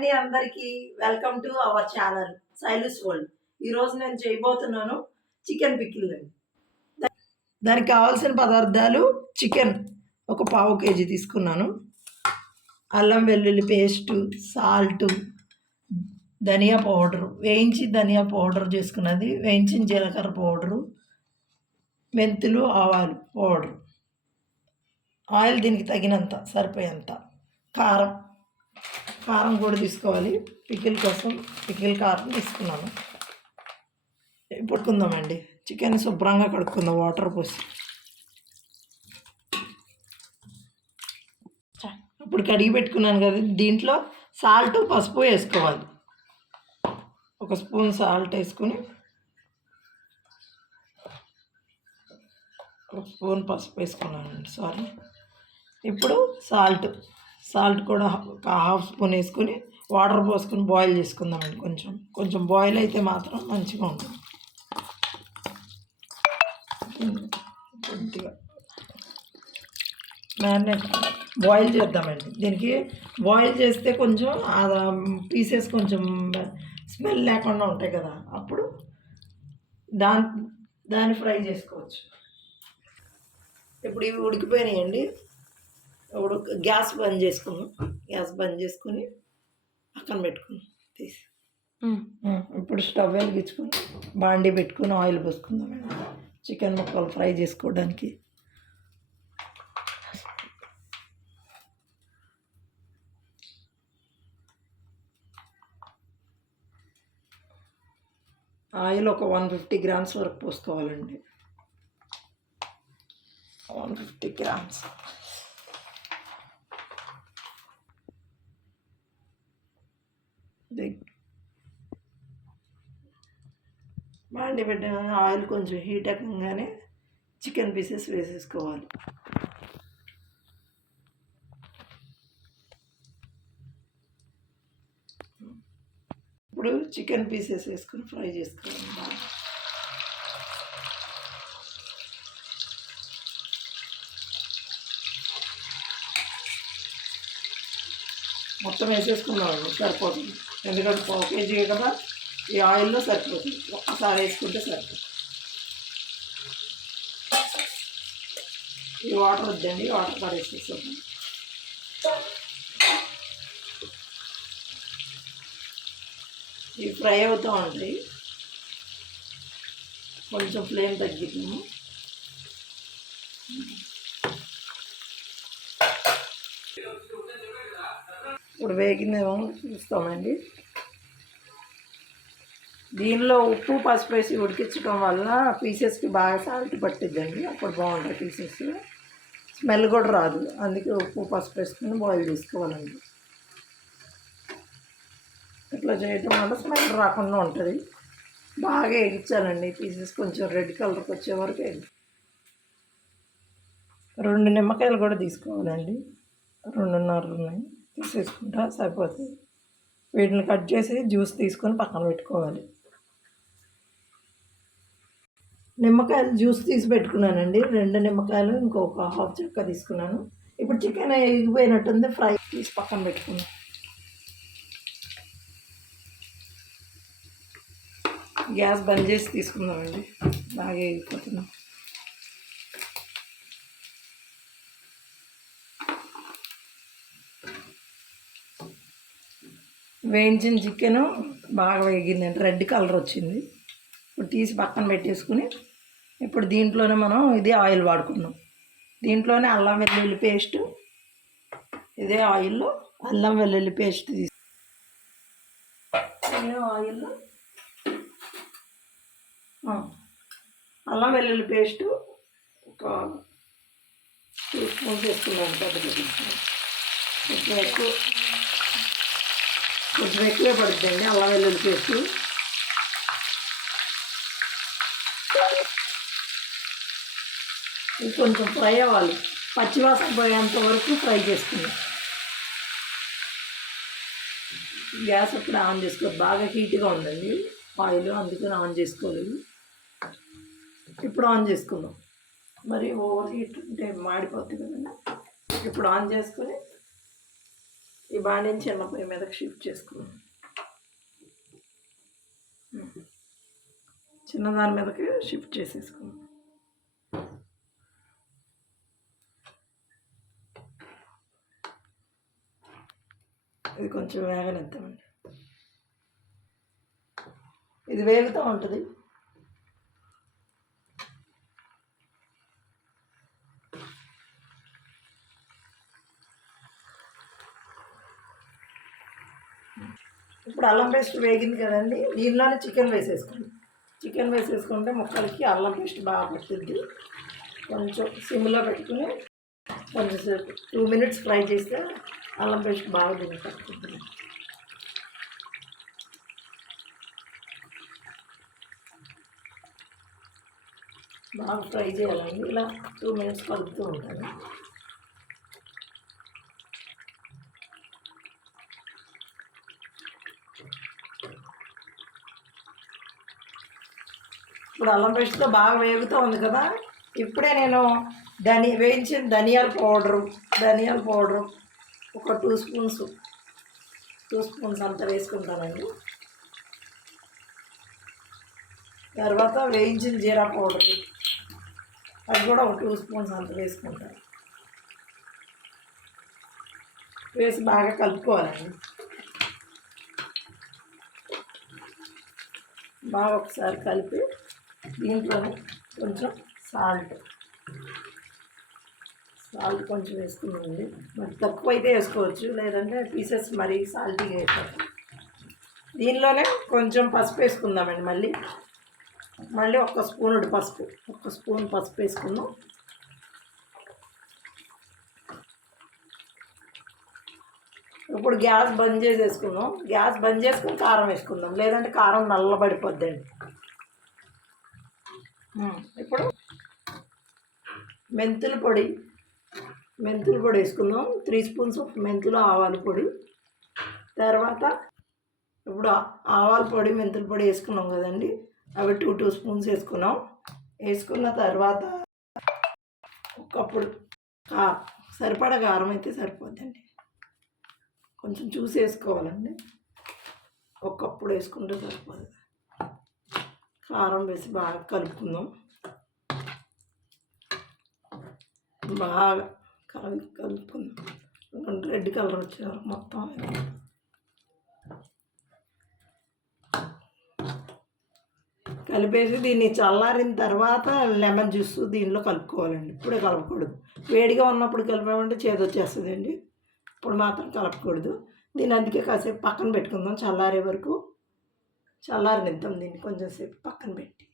అండి అందరికీ welcome to our channel Sailu's world. ఈరోజు నేను చేయబోతున్నాను చికెన్ పికిల్ అండి. దానికి కావాల్సిన పదార్థాలు చికెన్ ఒక పావు కేజీ తీసుకున్నాను, అల్లం వెల్లుల్లి పేస్టు, సాల్టు, ధనియా పౌడరు, వేయించి ధనియా పౌడర్ చేసుకున్నది, వేయించిన జీలకర్ర పౌడరు, మెంతులు, ఆవాలు పౌడరు, ఆయిల్ దీనికి తగినంత సరిపోయేంత, కారం కారం కూడా తీసుకోవాలి. పికిల్ కోసం పికిల్ కారం తీసుకున్నాను. పట్టుకుందామండి. చికెన్ శుభ్రంగా కడుక్కుందాం వాటర్ పోసి. ఇప్పుడు కడిగి పెట్టుకున్నాను కదా, దీంట్లో సాల్ట్ పసుపు వేసుకోవాలి. ఒక స్పూన్ సాల్ట్ వేసుకుని ఒక స్పూన్ పసుపు వేసుకున్నానండి, సారీ. ఇప్పుడు సాల్ట్ కూడా ఒక హాఫ్ స్పూన్ వేసుకుని వాటర్ పోసుకొని బాయిల్ చేసుకుందామండి. కొంచెం బాయిల్ అయితే మాత్రం మంచిగా ఉంటుంది. కొద్దిగా మ్యారినేట్ బాయిల్ చేద్దామండి. దీనికి బాయిల్ చేస్తే కొంచెం పీసెస్ కొంచెం స్మెల్ లేకుండా ఉంటాయి కదా, అప్పుడు దాన్ని ఫ్రై చేసుకోవచ్చు. ఇప్పుడు ఇవి ఉడికిపోయినాయండి. ఇప్పుడు గ్యాస్ బంద్ చేసుకుని పక్కన పెట్టుకుని తీసి ఇప్పుడు స్టవ్ వెలిగించుకుని బాండీ పెట్టుకుని ఆయిల్ పోసుకుందామండి చికెన్ ముక్కలు ఫ్రై చేసుకోవడానికి. ఆయిల్ ఒక 150 గ్రామ్స్ వరకు పోసుకోవాలండి. 150 గ్రామ్స్. బాండి పెట్టిన ఆయిల్ కొంచెం హీట్ ఎక్కగానే చికెన్ పీసెస్ వేసేసుకోవాలి. ఇప్పుడు చికెన్ పీసెస్ వేసుకొని ఫ్రై చేసుకోవాలి. మొత్తం వేసేసుకున్నామండి, సరిపోతుంది. ఎందుకంటే 1 కేజీ కదా, ఈ ఆయిల్లో సరిపోతుంది. ఒక్కసారి వేసుకుంటే సరిపోతుంది. ఈ వాటర్ వద్దండి, వాటర్ పడేసేసాము. ఇవి ఫ్రై అవుతూ ఉంటాయి. కొంచెం ఫ్లేమ్ తగ్గిద్దాము. ఇప్పుడు వేగిందేమో చూస్తామండి. దీనిలో ఉప్పు పసుపు వేసి ఉడికించడం వల్ల పీసెస్కి బాగా సాల్ట్ పట్టిద్దండి, అప్పుడు బాగుంటాయి పీసెస్. స్మెల్ కూడా రాదు, అందుకే ఉప్పు పసుపు వేసుకుని బాయిల్ చేసుకోవాలండి. ఇట్లా చేయటం వల్ల స్మెల్ రాకుండా ఉంటుంది. బాగా వేగించాలండి పీసెస్, కొంచెం రెడ్ కలర్కి వచ్చే వరకు 2 నిమ్మకాయలు కూడా తీసుకోవాలండి. 2.5 ఉన్నాయి, తీసేసుకుంటా సరిపోతుంది. వీటిని కట్ చేసి జ్యూస్ తీసుకొని పక్కన పెట్టుకోవాలి. నిమ్మకాయలు జ్యూస్ తీసి పెట్టుకున్నానండి. 2 నిమ్మకాయలు, ఇంకొక హాఫ్ చెక్క తీసుకున్నాను. ఇప్పుడు చికెన్ ఎగిపోయినట్టుంది, ఫ్రై తీసి పక్కన పెట్టుకున్నాను. గ్యాస్ బంద్ చేసి తీసుకుందామండి, బాగా ఎగిపోతున్నాం. వేయించిన చికెను బాగా వేగిందండి, రెడ్ కలర్ వచ్చింది. ఇప్పుడు తీసి పక్కన పెట్టేసుకుని ఇప్పుడు దీంట్లోనే మనం ఇదే ఆయిల్ వాడుకున్నాం. దీంట్లోనే అల్లం వెల్లుల్లి పేస్ట్, ఇదే ఆయిల్లో అల్లం వెల్లుల్లి పేస్ట్ తీసి ఆయిల్లో అల్లం వెల్లుల్లి పేస్టు ఒక 2 స్పూన్స్ వేసుకున్నాను. కొంచెం ఎక్కువే పడుతుందండి అల్లం వెల్లుల్లి పేస్టు. ఇది కొంచెం ఫ్రై అవ్వాలి, పచ్చివాసన పోయేంత వరకు ఫ్రై చేసుకున్నాం. గ్యాస్ అప్పుడు ఆన్ చేసుకోవాలి, బాగా హీట్గా ఉందండి ఆయిల్, అందుకని ఆన్ చేసుకోలేదు. ఇప్పుడు ఆన్ చేసుకుందాం, మరి ఓవర్ హీట్ ఉంటే మాడిపోతుంది కదండి. ఇప్పుడు ఆన్ చేసుకొని ఈ బాండిని చిన్న పొయ్యి మీదకి షిఫ్ట్ చేసుకున్నాం. చిన్నదాని మీదకి షిఫ్ట్ చేసేసుకున్నాం. ఇది కొంచెం వేగనిద్దామండి. ఇది వేగుతూ ఉంటుంది. ఇప్పుడు అల్లం పేస్ట్ వేగింది కదండి, దీనిలోనే చికెన్ వేసేసుకోండి. చికెన్ వేసేసుకుంటే ముక్కలకి అల్లం పేస్ట్ బాగా పడుతుంది. కొంచెం సిమ్లో పెట్టుకుని కొంచెం 2 minutes ఫ్రై చేస్తే అల్లం పేస్ట్ బాగా దీనికి పడుతుంది. బాగా ఫ్రై చేయాలండి. ఇలా 2 minutes కలుపుతూ ఉంటాను. ఇప్పుడు అల్లం పేస్ట్తో బాగా వేగుతూ ఉంది కదా, ఇప్పుడే నేను వేయించిన ధనియాల పౌడరు ఒక 2 స్పూన్స్ అంతా వేసుకుంటానండి. తర్వాత వేయించిన జీరా పౌడర్ అది కూడా ఒక 2 స్పూన్స్ అంత వేసుకుంటాను. వేసి బాగా కలుపుకోవాలండి. బాగా ఒకసారి కలిపి దీంట్లోనే కొంచెం సాల్ట్ కొంచెం వేసుకున్నామండి. మరి తక్కువ అయితే వేసుకోవచ్చు, లేదంటే పీసెస్ మరీ సాల్టీగా అయిపోతాయి. దీనిలోనే కొంచెం పసుపు వేసుకుందామండి. మళ్ళీ ఒక స్పూన్ పసుపు వేసుకుందాం. ఇప్పుడు గ్యాస్ బంద్ చేసేసుకుందాం. గ్యాస్ బంద్ చేసుకుని కారం వేసుకుందాం, లేదంటే కారం నల్లబడిపోద్దండి. ఇప్పుడు మెంతుల పొడి వేసుకుందాం. 3 స్పూన్స్ మెంతులు ఆవాల పొడి. తర్వాత ఇప్పుడు ఆవాల పొడి మెంతుల పొడి వేసుకున్నాం కదండి, అవి 2 స్పూన్స్ వేసుకున్నాం. వేసుకున్న తర్వాత ఒకప్పుడు సరిపడా కారం అయితే సరిపోద్దండి. కొంచెం చూసి వేసుకోవాలండి. ఒకప్పుడు వేసుకుంటే సరిపోదు. కారం వేసి బాగా కలుపుకుందాం. బాగా కలుపుకుందాం. రెడ్ కలర్ వచ్చారు మొత్తం. కలిపేసి దీన్ని చల్లారిన తర్వాత లెమన్ జ్యూస్ దీనిలో కలుపుకోవాలండి. ఇప్పుడే కలపకూడదు. వేడిగా ఉన్నప్పుడు కలిపామంటే చేదు వచ్చేస్తుందండి. ఇప్పుడు మాత్రం కలపకూడదు. దీన్ని అందుకే కాసేపు పక్కన పెట్టుకుందాం. చల్లారే వరకు చల్లారనిద్దాం. దీన్ని కొంచెం సేపు పక్కన పెట్టి